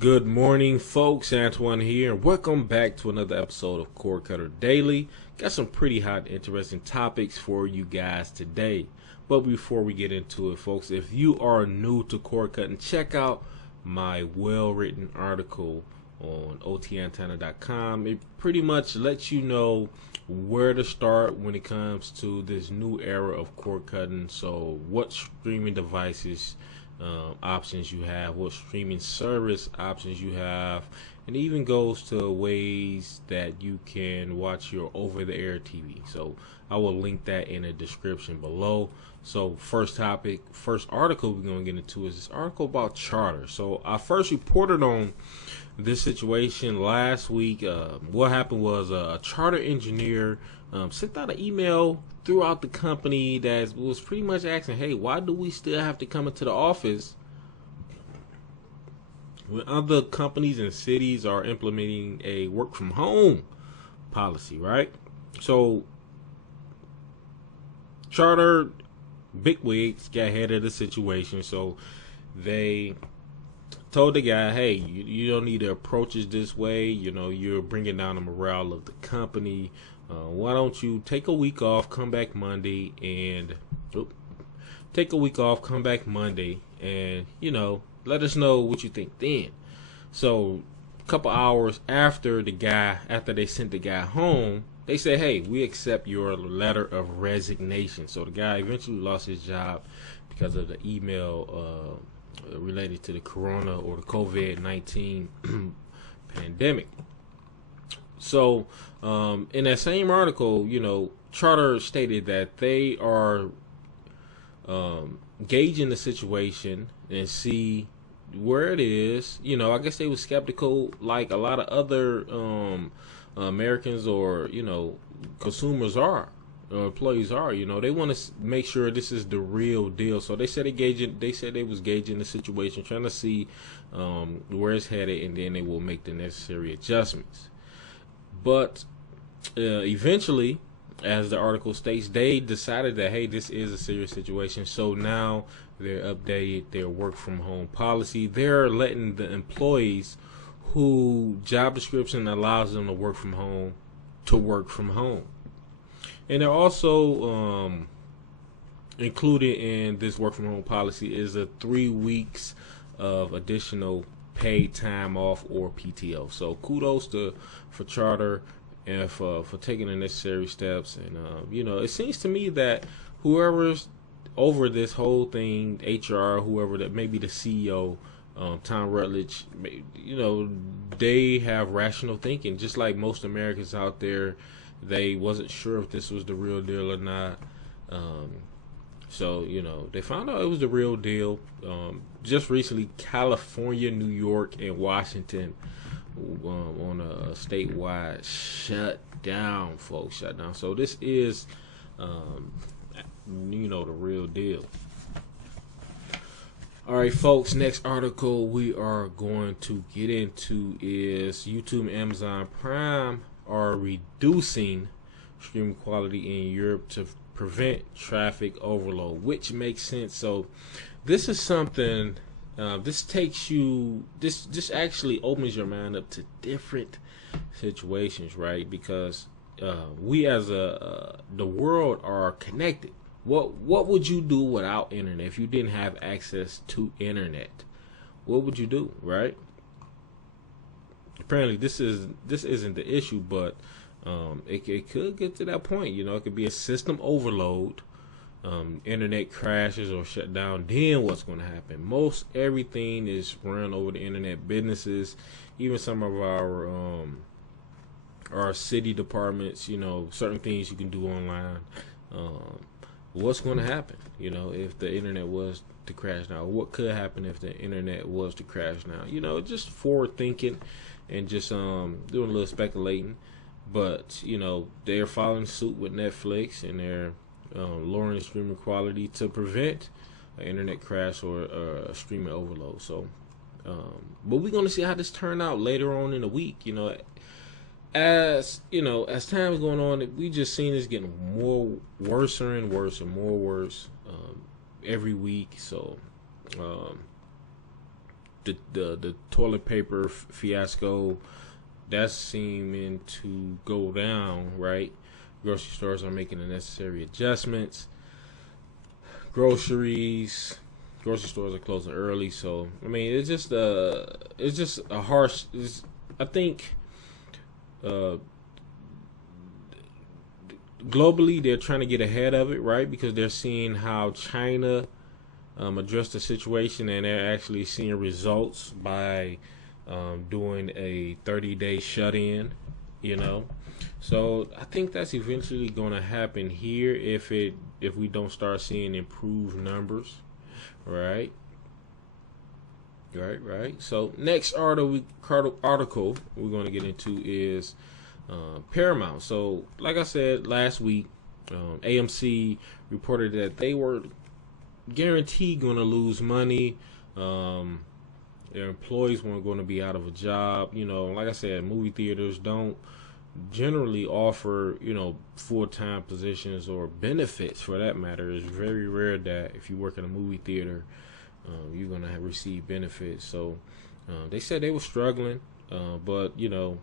Good morning, folks. Antoine here, and welcome back to another episode of Cord Cutter Daily. Got some pretty hot, interesting topics for you guys today. But before we get into it, folks, if you are new to cord cutting, check out my well-written article on otantenna.com. It pretty much lets you know where to start when it comes to this new era of cord cutting. So, what streaming devices options you have, what streaming service options you have, and it even goes to ways that you can watch your over-the-air TV. So I will link that in the description below. So first article we're going to get into is this article about Charter. So I first reported on this situation last week. What happened was a Charter engineer sent out an email throughout the company that was pretty much asking, hey, why do we still have to come into the office when other companies and cities are implementing a work from home policy, right? So Charter bigwigs got ahead of the situation, so they told the guy, hey, you don't need to approach it this way. You know, you're bringing down the morale of the company. Why don't you take a week off, come back Monday, and you know, let us know what you think then. So a couple hours after they sent the guy home, they said, hey, we accept your letter of resignation. So the guy eventually lost his job because of the email related to the corona or the COVID-19 pandemic. So in that same article, you know, Charter stated that they are gauging the situation and see where it is. You know, I guess they were skeptical, like a lot of other Americans or, you know, consumers are, or employees are. You know, they want to make sure this is the real deal. So they said they was gauging the situation, trying to see where it's headed, and then they will make the necessary adjustments. But eventually, as the article states, they decided that, hey, this is a serious situation. So now they're updated their work from home policy. They're letting the employees who job description allows them to work from home. And they're also included in this work from home policy is a 3 weeks of additional paid time off or PTO. So kudos for Charter and for taking the necessary steps. And you know, it seems to me that whoever's over this whole thing, HR, whoever, that maybe the CEO, Tom Rutledge, you know, they have rational thinking. Just like most Americans out there, they wasn't sure if this was the real deal or not. So, you know, they found out it was the real deal. Just recently, California, New York, and Washington on a statewide shutdown, folks. Shutdown. So this is, you know, the real deal. All right, folks, next article we are going to get into is YouTube and Amazon Prime are reducing streaming quality in Europe to prevent traffic overload, which makes sense. So this is something, this actually opens your mind up to different situations, right? Because we as the world are connected. What would you do without internet if you didn't have access to internet? What would you do, right? Apparently this isn't the issue, but it could get to that point. You know, it could be a system overload, internet crashes or shut down. Then what's going to happen? Most everything is run over the internet. Businesses, even some of our city departments, you know, certain things you can do online. What's going to happen, you know, if the internet was to crash now? What could happen if the internet was to crash now? You know, just forward thinking and just doing a little speculating. But, you know, they're following suit with Netflix, and they're lowering streaming quality to prevent an internet crash or a streaming overload. So, but we're going to see how this turn out later on in the week. You know, as you know, as time is going on, we just seen this getting worse every week. So the toilet paper fiasco, that's seeming to go down, right? Grocery stores are making the necessary adjustments. Grocery stores are closing early, so I mean it's just a harsh. I think globally they're trying to get ahead of it, right? Because they're seeing how China addressed the situation, and they're actually seeing results by doing a 30-day shut-in, you know. So I think that's eventually going to happen here if we don't start seeing improved numbers, right? Right. So next article we're going to get into is Paramount. So like I said last week, AMC reported that they were guaranteed going to lose money. Their employees weren't going to be out of a job. You know, like I said, movie theaters don't generally offer, you know, full-time positions or benefits for that matter. It's very rare that if you work in a movie theater, you're going to receive benefits. So they said they were struggling, but, you know,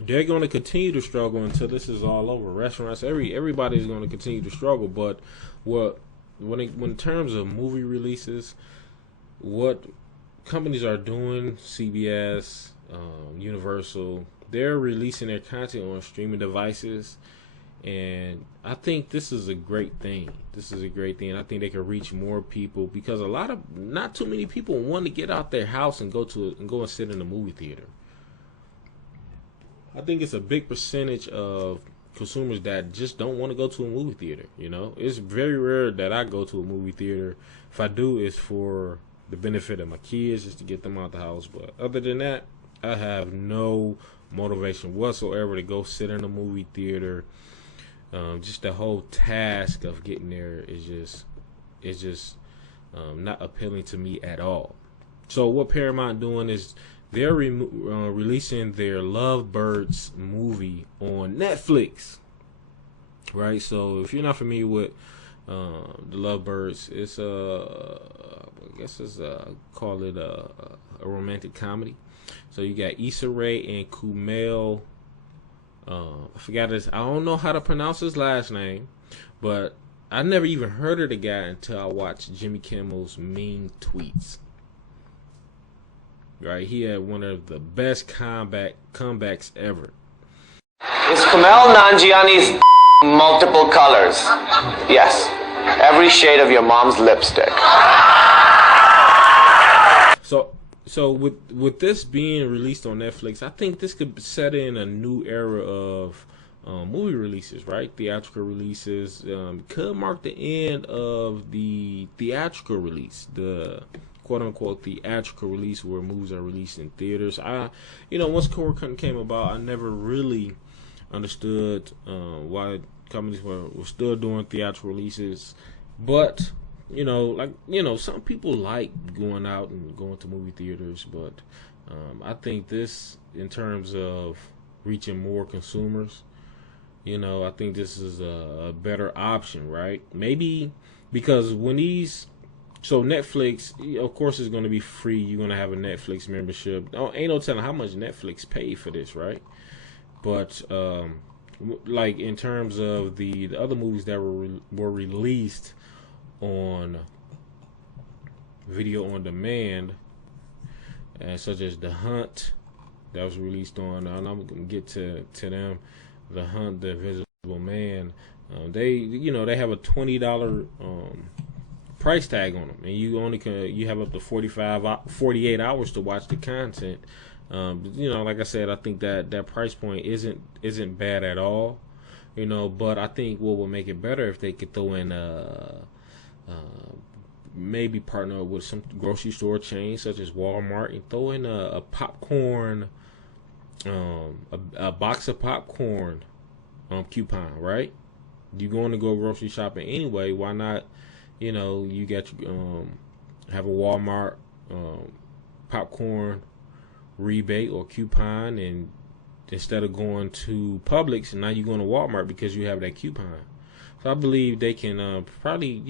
they're going to continue to struggle until this is all over. Restaurants, everybody's going to continue to struggle. But when in terms of movie releases, what companies are doing, CBS, Universal, they're releasing their content on streaming devices, and I think this is a great thing. I think they can reach more people because not too many people want to get out their house and go and sit in a movie theater. I think it's a big percentage of consumers that just don't want to go to a movie theater. You know, it's very rare that I go to a movie theater. If I do, it's for the benefit of my kids, just to get them out the house. But other than that, I have no motivation whatsoever to go sit in a movie theater. Just the whole task of getting there is just not appealing to me at all. So what Paramount doing is they're releasing their Lovebirds movie on Netflix, right? So if you're not familiar with the Lovebirds, it's I guess it's call it a romantic comedy. So you got Issa Rae and Kumail. I forgot this. I don't know how to pronounce his last name, but I never even heard of the guy until I watched Jimmy Kimmel's Mean Tweets. Right, he had one of the best comebacks ever. Is Kumail Nanjiani's multiple colors? Yes, every shade of your mom's lipstick. So with this being released on Netflix, I think this could set in a new era of movie releases, right? Theatrical releases could mark the end of the theatrical release, the quote-unquote theatrical release where movies are released in theaters. Once Core came about, I never really understood why companies were still doing theatrical releases. But, some people like going out and going to movie theaters. But I think this, in terms of reaching more consumers, I think this is a better option, right? Maybe because so Netflix, of course, is going to be free. You're going to have a Netflix membership. Ain't no telling how much Netflix paid for this, right? But like in terms of the other movies that were released on video on demand, such as The Hunt, that was released on, and I'm going to get to them. The Hunt, The Invisible Man. They have a $20 price tag on them, and you have up to 48 hours to watch the content. Like I said, I think that price point isn't bad at all, but I think what would make it better if they could throw in maybe partner with some grocery store chains such as Walmart and throw in a popcorn, a box of popcorn coupon, right? You're going to go grocery shopping anyway, why not? You got have a Walmart popcorn rebate or coupon, and instead of going to Publix, now you're going to Walmart because you have that coupon. So I believe they can probably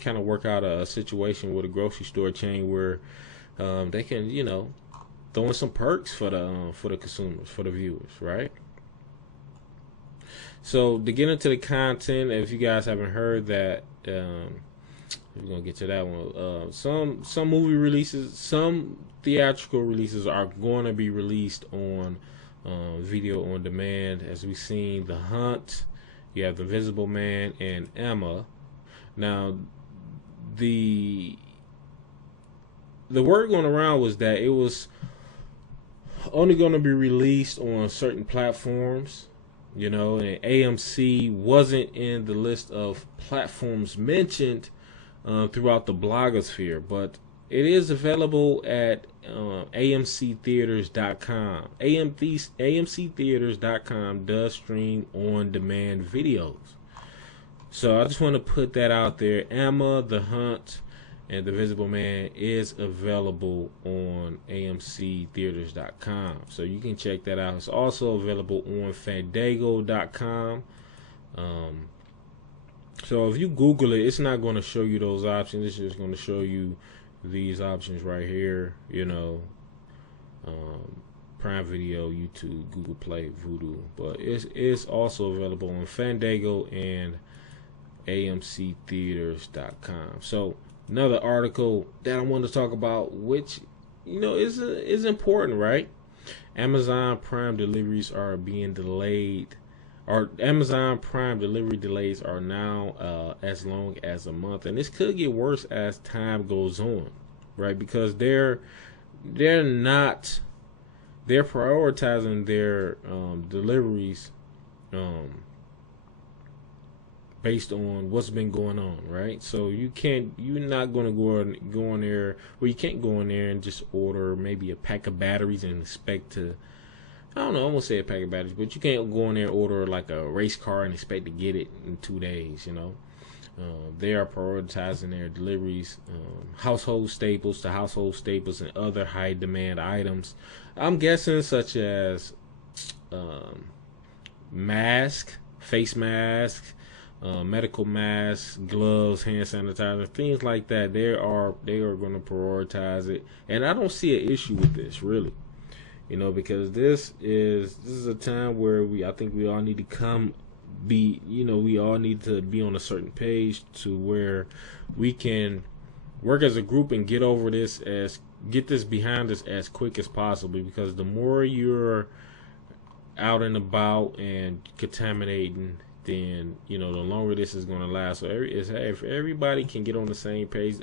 kind of work out a situation with a grocery store chain where they can, throw in some perks for the consumers, for the viewers, right? So to get into the content, if you guys haven't heard that, we're gonna get to that one. Some movie releases, some theatrical releases are going to be released on video on demand. As we've seen, The Hunt, you have The Invisible Man, and Emma. Now, the word going around was that it was only going to be released on certain platforms. And AMC wasn't in the list of platforms mentioned throughout the blogosphere, but it is available at AMCtheaters.com. AMCtheaters.com does stream on-demand videos. So I just want to put that out there. Emma, The Hunt, and The Invisible Man is available on AMCtheaters.com. So you can check that out. It's also available on Fandango.com. So if you Google it, it's not going to show you those options. It's just going to show you these options right here. Prime Video, YouTube, Google Play, Vudu. But it's also available on Fandango and AMCtheaters.com. So another article that I want to talk about, which is important, right? Amazon Prime deliveries are being delayed, or Amazon Prime delivery delays are now as long as a month, and this could get worse as time goes on, right? Because they're prioritizing their deliveries based on what's been going on, right? So you're not going to go on there, well, you can't go in there and just order maybe a pack of batteries and expect to, I don't know, I won't say a pack of batteries, but you can't go in there and order like a race car and expect to get it in 2 days, They are prioritizing their deliveries, household staples and other high demand items. I'm guessing such as face mask, medical masks, gloves, hand sanitizer, things like that. They are going to prioritize it, and I don't see an issue with this, really, because this is a time where I think we all need to we all need to be on a certain page to where we can work as a group and get this behind us as quick as possible, because the more you're out and about and contaminating, then the longer this is going to last. So if everybody can get on the same page,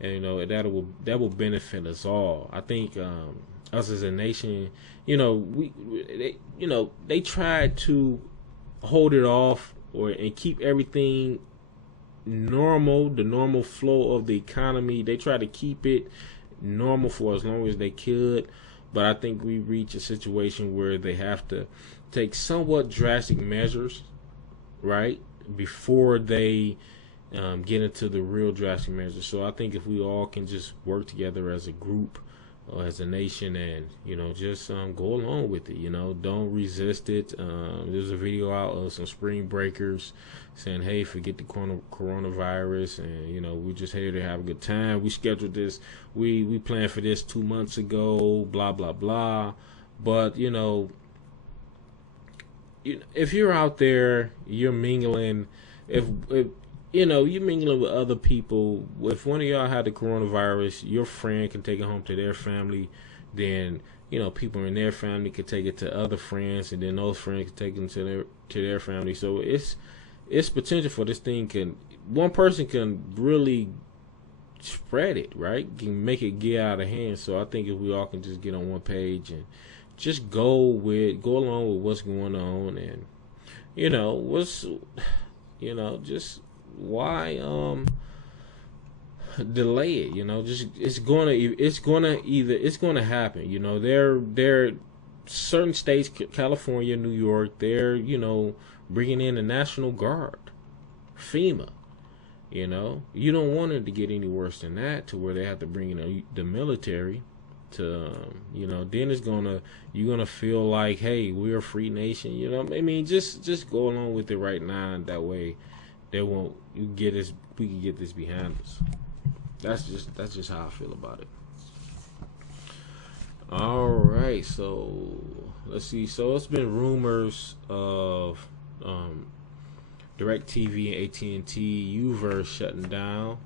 and that will benefit us all. I think us as a nation, they tried to hold it off and keep everything normal, the normal flow of the economy. They tried to keep it normal for as long as they could, but I think we reach a situation where they have to take somewhat drastic measures, right, before they get into the real drastic measures. So I think if we all can just work together as a group, as a nation, and just go along with it, don't resist it. There's a video out of some spring breakers saying, hey, forget the coronavirus, and we're just here to have a good time. We scheduled this, we planned for this 2 months ago, blah blah blah. But if you're out there, you're mingling, if you're mingling with other people. If one of y'all had the coronavirus, your friend can take it home to their family. Then, people in their family could take it to other friends, and then those friends can take it to their family. So it's potential for this thing one person can really spread it, right? Can make it get out of hand. So I think if we all can just get on one page and just go along with what's going on, and just why delay it? It's gonna happen. There certain states, California, New York, they're bringing in the National Guard, FEMA. You don't want it to get any worse than that, to where they have to bring in the military to then you're gonna feel like, hey, we're a free nation. Just go along with it right now, and that way we can get this behind us. That's just how I feel about it. All right, so let's see. So it's been rumors of Directv and AT&T Uverse shutting down.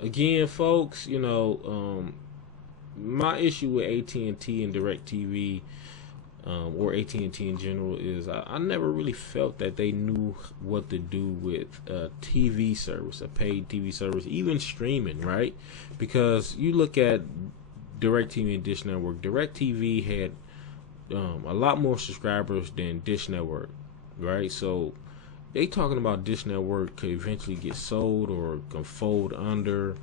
Again, folks, my issue with AT&T and Directv, or AT&T in general, is I never really felt that they knew what to do with a TV service, a paid TV service, even streaming, right? Because you look at DirecTV and Dish Network. DirecTV had a lot more subscribers than Dish Network, right? So they talking about Dish Network could eventually get sold or can fold under.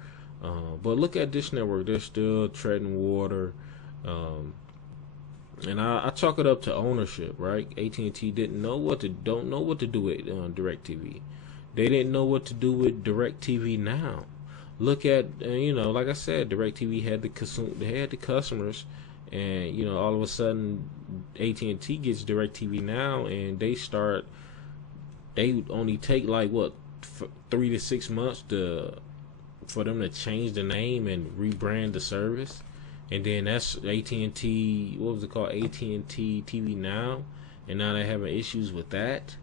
But look at Dish Network; they're still treading water. And I chalk it up to ownership, right? AT&T don't know what to do with DirecTV. They didn't know what to do with DirecTV now. Look at like I said, DirecTV had the customers, and all of a sudden AT&T gets DirecTV now, and they only take like 3 to 6 months for them to change the name and rebrand the service. And then that's AT&T, what was it called? AT&T TV Now. And now they're having issues with that.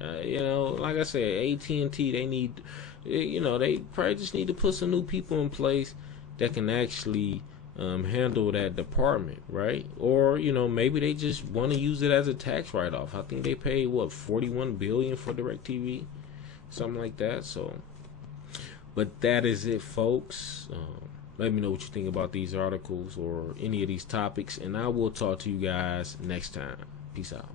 Like I said, AT&T, they need, they probably just need to put some new people in place that can actually handle that department, right? Or, maybe they just want to use it as a tax write-off. I think they paid, $41 billion for DirecTV? Something like that. So, but that is it, folks. Let me know what you think about these articles or any of these topics, and I will talk to you guys next time. Peace out.